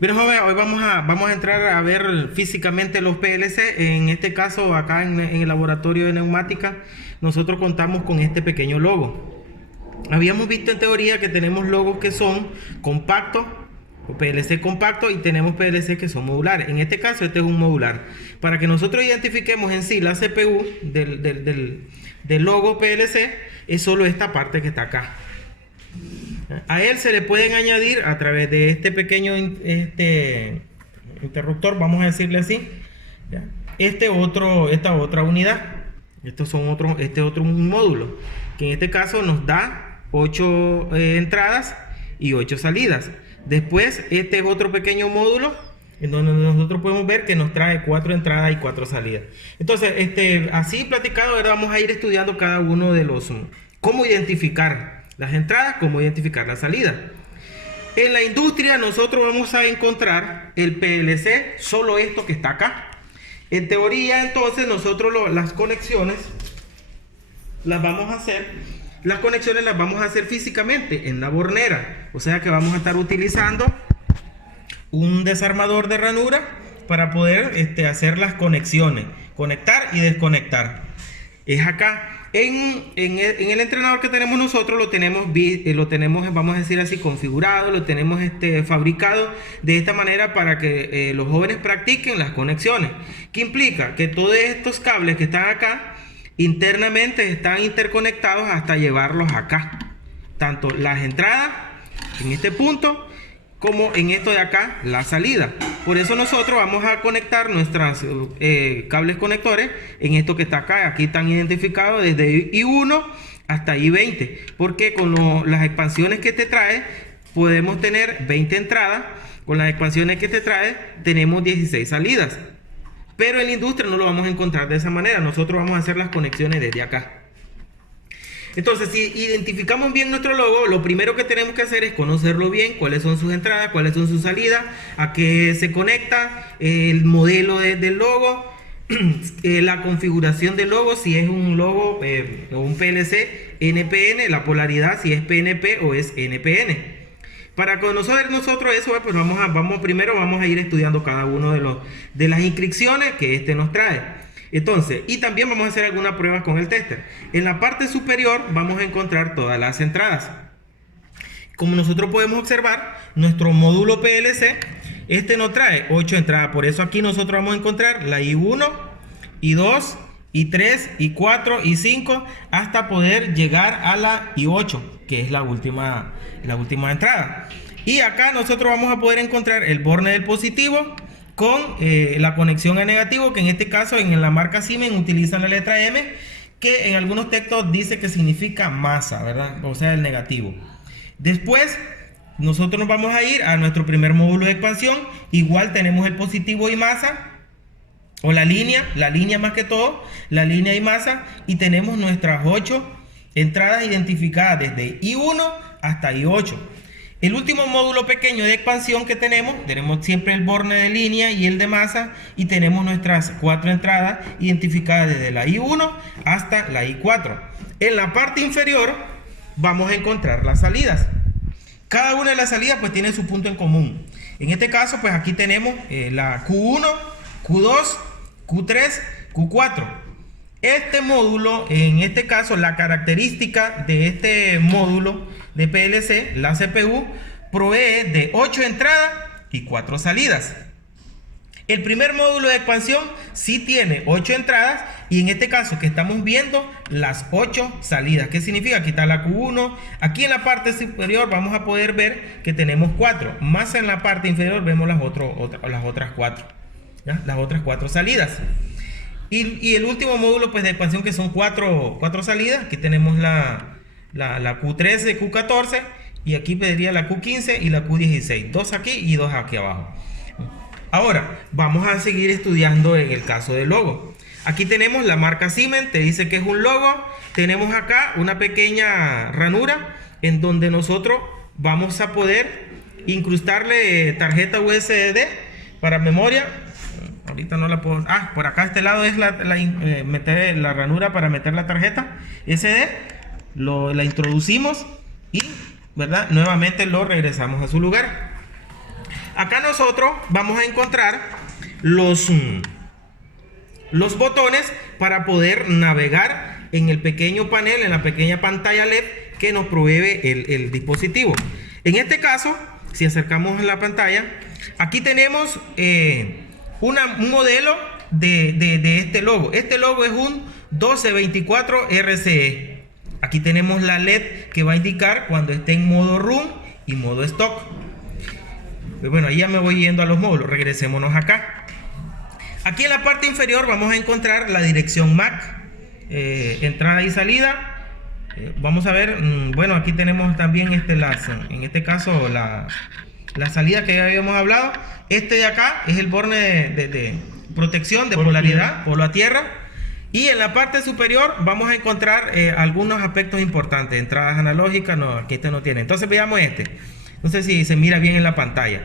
Bien, joven, hoy vamos a entrar a ver físicamente los PLC. En este caso, acá en el laboratorio de neumática, nosotros contamos con este pequeño logo. Habíamos visto en teoría que tenemos logos que son compactos, o PLC compactos, y tenemos PLC que son modulares. En este caso, este es un modular. Para que nosotros identifiquemos en sí la CPU del logo PLC, es solo esta parte que está acá. A él se le pueden añadir a través de este pequeño interruptor, vamos a decirle así, ¿ya? Esta otra unidad. Este otro un módulo, que en este caso nos da 8 entradas y 8 salidas. Después, este es otro pequeño módulo en donde nosotros podemos ver que nos trae 4 entradas y 4 salidas. Entonces, así platicado, ahora vamos a ir estudiando cada uno de los, cómo identificar las entradas, cómo identificar la salida. En la industria nosotros vamos a encontrar el PLC, solo esto que está acá. En teoría, entonces, nosotros las conexiones las vamos a hacer físicamente en la bornera. O sea que vamos a estar utilizando un desarmador de ranura para poder hacer las conexiones, conectar y desconectar. Es acá. En el entrenador que tenemos nosotros lo tenemos, vamos a decir así, configurado, lo tenemos fabricado de esta manera para que los jóvenes practiquen las conexiones. ¿Qué implica? Que todos estos cables que están acá internamente están interconectados hasta llevarlos acá. Tanto las entradas en este punto como en esto de acá, la salida. Por eso nosotros vamos a conectar nuestros cables conectores en esto que está acá. Aquí están identificados desde I1 hasta I20. Porque con las expansiones que te trae, podemos tener 20 entradas. Con las expansiones que te trae, tenemos 16 salidas. Pero en la industria no lo vamos a encontrar de esa manera. Nosotros vamos a hacer las conexiones desde acá. Entonces, si identificamos bien nuestro logo, lo primero que tenemos que hacer es conocerlo bien, cuáles son sus entradas, cuáles son sus salidas, a qué se conecta, el modelo del logo, la configuración del logo, si es un logo o un PLC NPN, la polaridad, si es PNP o es NPN. Para conocer nosotros eso, pues primero vamos a ir estudiando cada uno de las inscripciones que nos trae. Entonces, y también vamos a hacer algunas pruebas con el tester. En la parte superior vamos a encontrar todas las entradas. Como nosotros podemos observar, nuestro módulo PLC, nos trae 8 entradas. Por eso aquí nosotros vamos a encontrar la I1, I2, I3, I4, I5, hasta poder llegar a la I8, que es la última entrada. Y acá nosotros vamos a poder encontrar el borne del positivo con la conexión a negativo, que en este caso en la marca Siemens utilizan la letra M, que en algunos textos dice que significa masa, ¿verdad? O sea, el negativo. Después nosotros nos vamos a ir a nuestro primer módulo de expansión. Igual tenemos el positivo y masa, o la línea más que todo, la línea y masa, y tenemos nuestras 8 entradas identificadas desde I1 hasta I8. El último módulo pequeño de expansión que tenemos siempre el borne de línea y el de masa, y tenemos nuestras 4 entradas identificadas desde la I1 hasta la I4. En la parte inferior vamos a encontrar las salidas. Cada una de las salidas pues tiene su punto en común. En este caso pues aquí tenemos la Q1, Q2, Q3, Q4. Este módulo, en este caso, la característica de este módulo de PLC, la CPU, provee de 8 entradas y 4 salidas. El primer módulo de expansión sí tiene 8 entradas, y en este caso que estamos viendo las 8 salidas. ¿Qué significa? Aquí está la Q1. Aquí en la parte superior vamos a poder ver que tenemos 4. Más en la parte inferior vemos las otras 4. ¿Ya? Las otras 4 salidas. Y el último módulo pues de expansión, que son 4 salidas. Aquí tenemos la Q13, Q14, y aquí pediría la Q15 y la Q16. 2 aquí y 2 aquí abajo. Ahora vamos a seguir estudiando en el caso del logo. Aquí tenemos la marca Siemens, te dice que es un logo. Tenemos acá una pequeña ranura en donde nosotros vamos a poder incrustarle tarjeta USB para memoria. Ahorita no la puedo. Por acá a este lado es meter la ranura para meter la tarjeta SD. La introducimos y, ¿verdad?, nuevamente lo regresamos a su lugar. Acá nosotros vamos a encontrar los botones para poder navegar en el pequeño panel, en la pequeña pantalla LED que nos provee el dispositivo. En este caso, si acercamos la pantalla, aquí tenemos un modelo de este logo. Este logo es un 1224 RCE. Aquí tenemos la LED que va a indicar cuando esté en modo room y modo stock. Pues bueno, ahí ya me voy yendo a los módulos. Regresémonos acá. Aquí en la parte inferior vamos a encontrar la dirección MAC, entrada y salida. Vamos a ver, bueno, aquí tenemos también en este caso la salida que ya habíamos hablado. Este de acá es el borne de protección de polaridad, polo a tierra. Y en la parte superior vamos a encontrar algunos aspectos importantes. Entradas analógicas, no, aquí este no tiene. Entonces veamos este. No sé si se mira bien en la pantalla.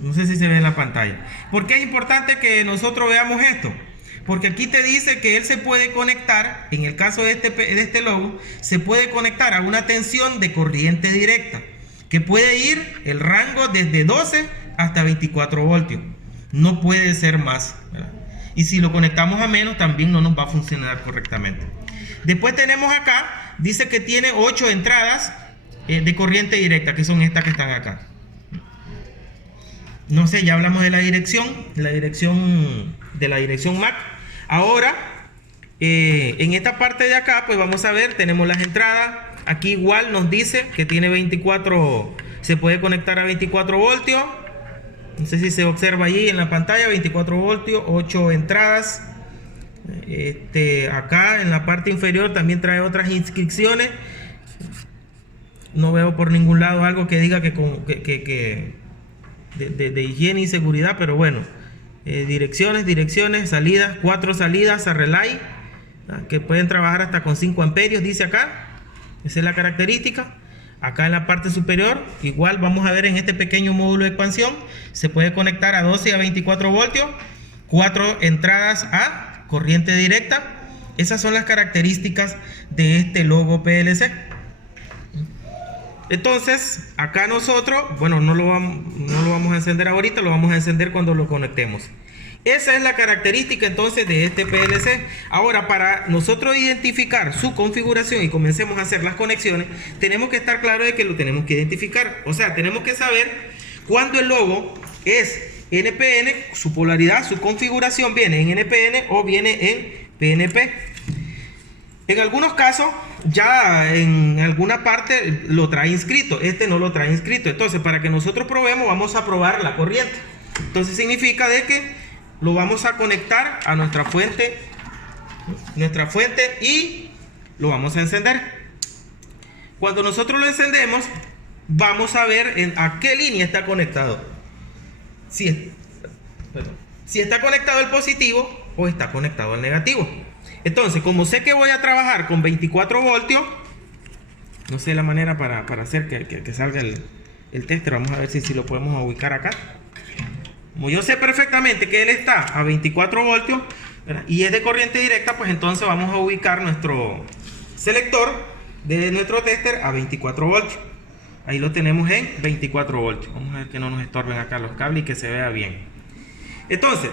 No sé si se ve en la pantalla. ¿Por qué es importante que nosotros veamos esto? Porque aquí te dice que él se puede conectar, en el caso de este logo, se puede conectar a una tensión de corriente directa, que puede ir el rango desde 12 hasta 24 voltios. No puede ser más, ¿verdad? Y si lo conectamos a menos, también no nos va a funcionar correctamente. Después tenemos acá, dice que tiene 8 entradas de corriente directa, que son estas que están acá. No sé, ya hablamos de la dirección MAC. Ahora, en esta parte de acá, pues vamos a ver, tenemos las entradas. Aquí igual nos dice que tiene 24, se puede conectar a 24 voltios. No sé si se observa allí en la pantalla, 24 voltios, 8 entradas. Acá en la parte inferior también trae otras inscripciones. No veo por ningún lado algo que diga de higiene y seguridad, pero bueno. Direcciones, salidas, 4 salidas a relay, que pueden trabajar hasta con 5 amperios, dice acá. Esa es la característica. Acá en la parte superior, igual vamos a ver en este pequeño módulo de expansión, se puede conectar a 12 y a 24 voltios, 4 entradas a corriente directa. Esas son las características de este logo PLC. Entonces, acá nosotros, bueno, no lo vamos a encender ahorita, lo vamos a encender cuando lo conectemos. Esa es la característica entonces de este PLC. Ahora, para nosotros identificar su configuración y comencemos a hacer las conexiones, tenemos que estar claros de que lo tenemos que identificar. O sea, tenemos que saber cuándo el logo es NPN, su polaridad, su configuración viene en NPN o viene en PNP. En algunos casos, ya en alguna parte lo trae inscrito. Este no lo trae inscrito. Entonces, para que nosotros probemos, vamos a probar la corriente. Entonces, significa de que lo vamos a conectar a nuestra fuente y lo vamos a encender. Cuando nosotros lo encendemos, vamos a ver a qué línea está conectado. Si está conectado el positivo o está conectado el negativo. Entonces, como sé que voy a trabajar con 24 voltios, no sé la manera para hacer que salga el tester. Vamos a ver si lo podemos ubicar acá. Como yo sé perfectamente que él está a 24 voltios, ¿verdad?, y es de corriente directa, pues entonces vamos a ubicar nuestro selector de nuestro tester a 24 voltios. Ahí lo tenemos en 24 voltios. Vamos a ver que no nos estorben acá los cables y que se vea bien. Entonces,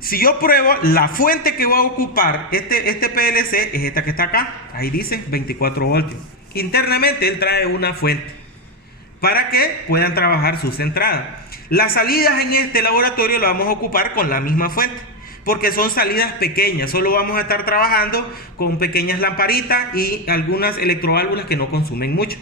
si yo pruebo, la fuente que va a ocupar este PLC es esta que está acá. Ahí dice 24 voltios. Internamente él trae una fuente para que puedan trabajar sus entradas. Las salidas en este laboratorio las vamos a ocupar con la misma fuente, porque son salidas pequeñas. Solo vamos a estar trabajando con pequeñas lamparitas y algunas electroválvulas que no consumen mucho.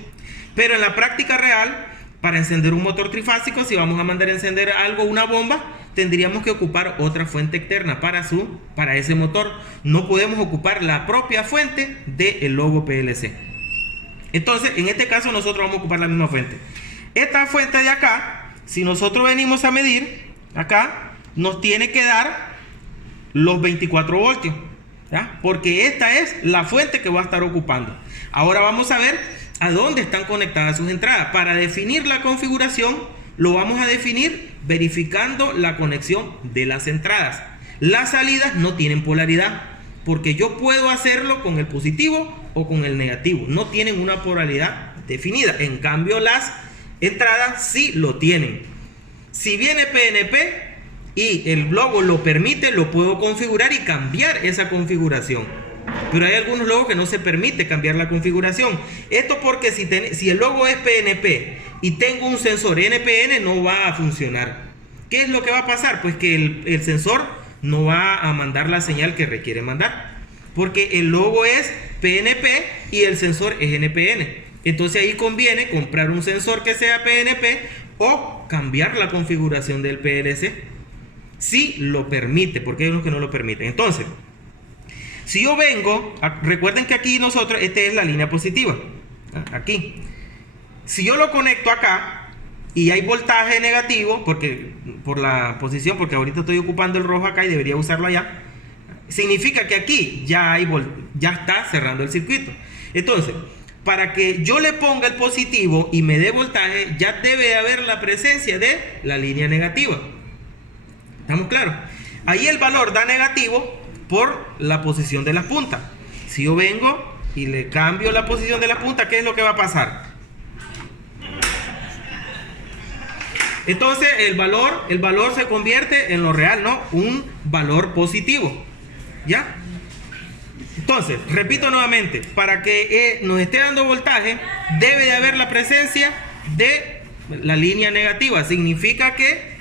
Pero en la práctica real, para encender un motor trifásico, si vamos a mandar a encender algo, una bomba, tendríamos que ocupar otra fuente externa para ese motor. No podemos ocupar la propia fuente del logo PLC. Entonces, en este caso nosotros vamos a ocupar la misma fuente. Esta fuente de acá, si nosotros venimos a medir, acá nos tiene que dar los 24 voltios, ¿ya? Porque esta es la fuente que va a estar ocupando. Ahora vamos a ver a dónde están conectadas sus entradas. Para definir la configuración, lo vamos a definir verificando la conexión de las entradas. Las salidas no tienen polaridad, porque yo puedo hacerlo con el positivo o con el negativo. No tienen una polaridad definida. En cambio, las entradas, sí lo tienen. Si viene PNP y el logo lo permite, lo puedo configurar y cambiar esa configuración. Pero hay algunos logos que no se permite cambiar la configuración. Esto porque si el logo es PNP y tengo un sensor NPN, no va a funcionar. ¿Qué es lo que va a pasar? Pues que el sensor no va a mandar la señal que requiere mandar, porque el logo es PNP y el sensor es NPN. Entonces ahí conviene comprar un sensor que sea PNP o cambiar la configuración del PLC si lo permite, porque hay unos que no lo permiten. Entonces, si yo vengo, recuerden que aquí nosotros, esta es la línea positiva, aquí. Si yo lo conecto acá y hay voltaje negativo, porque por la posición, porque ahorita estoy ocupando el rojo acá y debería usarlo allá, significa que aquí ya está cerrando el circuito. Entonces, para que yo le ponga el positivo y me dé voltaje, ya debe haber la presencia de la línea negativa. ¿Estamos claros? Ahí el valor da negativo por la posición de las puntas. Si yo vengo y le cambio la posición de la punta, ¿qué es lo que va a pasar? Entonces el valor se convierte en lo real, ¿no? Un valor positivo. ¿Ya? Entonces, repito nuevamente, para que nos esté dando voltaje, debe de haber la presencia de la línea negativa. Significa que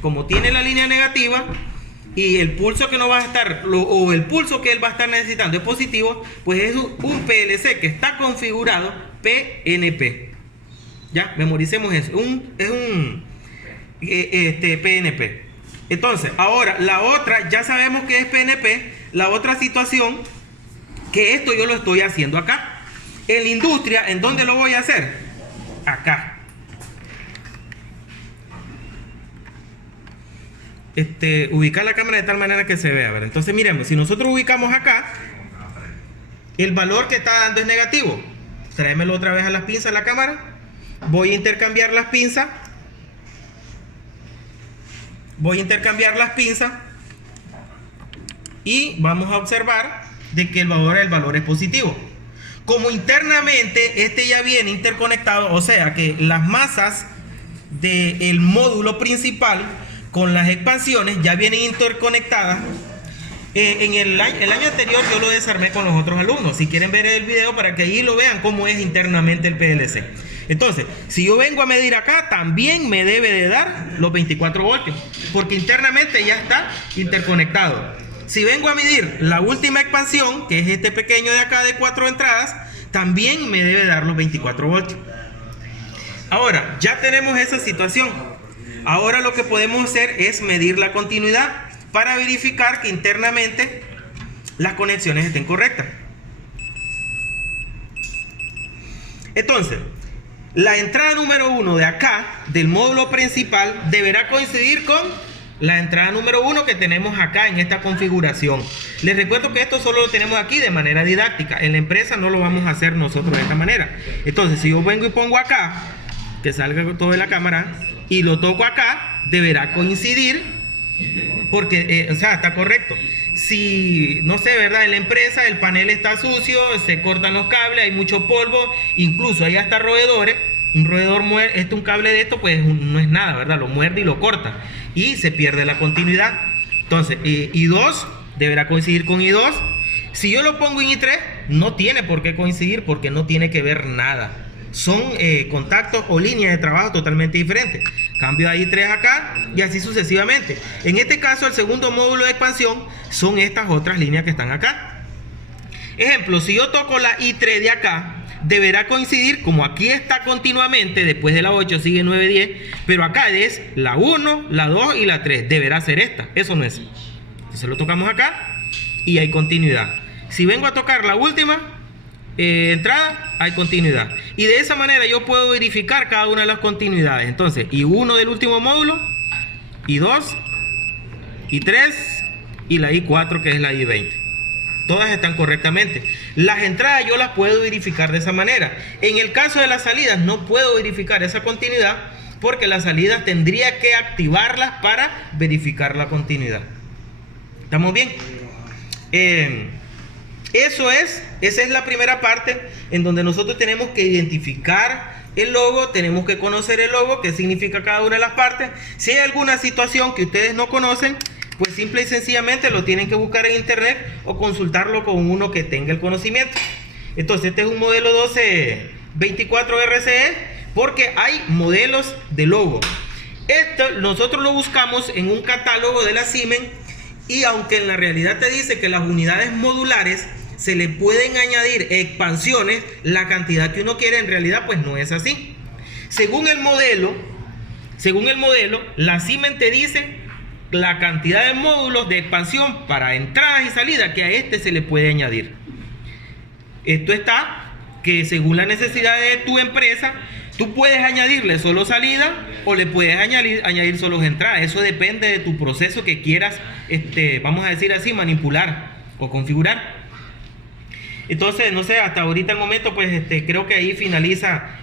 como tiene la línea negativa y el pulso que no va a estar, o el pulso que él va a estar necesitando es positivo, pues es un PLC que está configurado PNP. Ya, memoricemos eso. Es un PNP. Entonces, ahora la otra, ya sabemos que es PNP. La otra situación, que esto yo lo estoy haciendo acá. En la industria, ¿en dónde lo voy a hacer? Acá. Ubicar la cámara de tal manera que se vea. A ver, entonces miremos, si nosotros ubicamos acá, el valor que está dando es negativo. Tráemelo otra vez a las pinzas, la cámara. Voy a intercambiar las pinzas. Y vamos a observar de que el valor es positivo. Como internamente ya viene interconectado, o sea que las masas del módulo principal con las expansiones ya vienen interconectadas. En el año anterior yo lo desarmé con los otros alumnos. Si quieren ver el video para que ahí lo vean cómo es internamente el PLC. Entonces, si yo vengo a medir acá, también me debe de dar los 24 voltios, porque internamente ya está interconectado. Si vengo a medir la última expansión, que es este pequeño de acá de 4 entradas, también me debe dar los 24 voltios. Ahora, ya tenemos esa situación. Ahora lo que podemos hacer es medir la continuidad para verificar que internamente las conexiones estén correctas. Entonces, la entrada número 1 de acá, del módulo principal, deberá coincidir con la entrada número 1 que tenemos acá en esta configuración. Les recuerdo que esto solo lo tenemos aquí de manera didáctica. En la empresa no lo vamos a hacer nosotros de esta manera. Entonces, si yo vengo y pongo acá, que salga todo de la cámara, y lo toco acá, deberá coincidir, porque, está correcto. Si, no sé, ¿verdad? En la empresa el panel está sucio, se cortan los cables, hay mucho polvo, incluso hay hasta roedores. Un roedor muerde, un cable de esto, pues no es nada, ¿verdad? Lo muerde y lo corta y se pierde la continuidad. Entonces, I2 deberá coincidir con I2. Si yo lo pongo en I3, no tiene por qué coincidir porque no tiene que ver nada. Son contactos o líneas de trabajo totalmente diferentes. Cambio a I3 acá y así sucesivamente. En este caso, el segundo módulo de expansión son estas otras líneas que están acá. Ejemplo, si yo toco la I3 de acá, deberá coincidir, como aquí está continuamente, después de la 8 sigue 9, 10, pero acá es la 1, la 2 y la 3. Deberá ser esta. Eso no es. Entonces lo tocamos acá y hay continuidad. Si vengo a tocar la última entrada, hay continuidad. Y de esa manera yo puedo verificar cada una de las continuidades. Entonces, I1 del último módulo, I2, I3 y la I4 que es la I20. Todas están correctamente. Las entradas yo las puedo verificar de esa manera. En el caso de las salidas no puedo verificar esa continuidad porque las salidas tendría que activarlas para verificar la continuidad. ¿Estamos bien? Esa es la primera parte en donde nosotros tenemos que identificar el logo, tenemos que conocer el logo, qué significa cada una de las partes. Si hay alguna situación que ustedes no conocen, pues simple y sencillamente lo tienen que buscar en internet o consultarlo con uno que tenga el conocimiento. Entonces este es un modelo 1224 RCE porque hay modelos de logo. Esto nosotros lo buscamos en un catálogo de la Siemens y aunque en la realidad te dice que las unidades modulares se le pueden añadir expansiones, la cantidad que uno quiere en realidad pues no es así. Según el modelo, la Siemens te dice la cantidad de módulos de expansión para entradas y salidas que a este se le puede añadir. Esto está que según la necesidad de tu empresa, tú puedes añadirle solo salida o le puedes añadir solo entradas. Eso depende de tu proceso que quieras, vamos a decir así, manipular o configurar. Entonces, no sé, hasta ahorita el momento, pues creo que ahí finaliza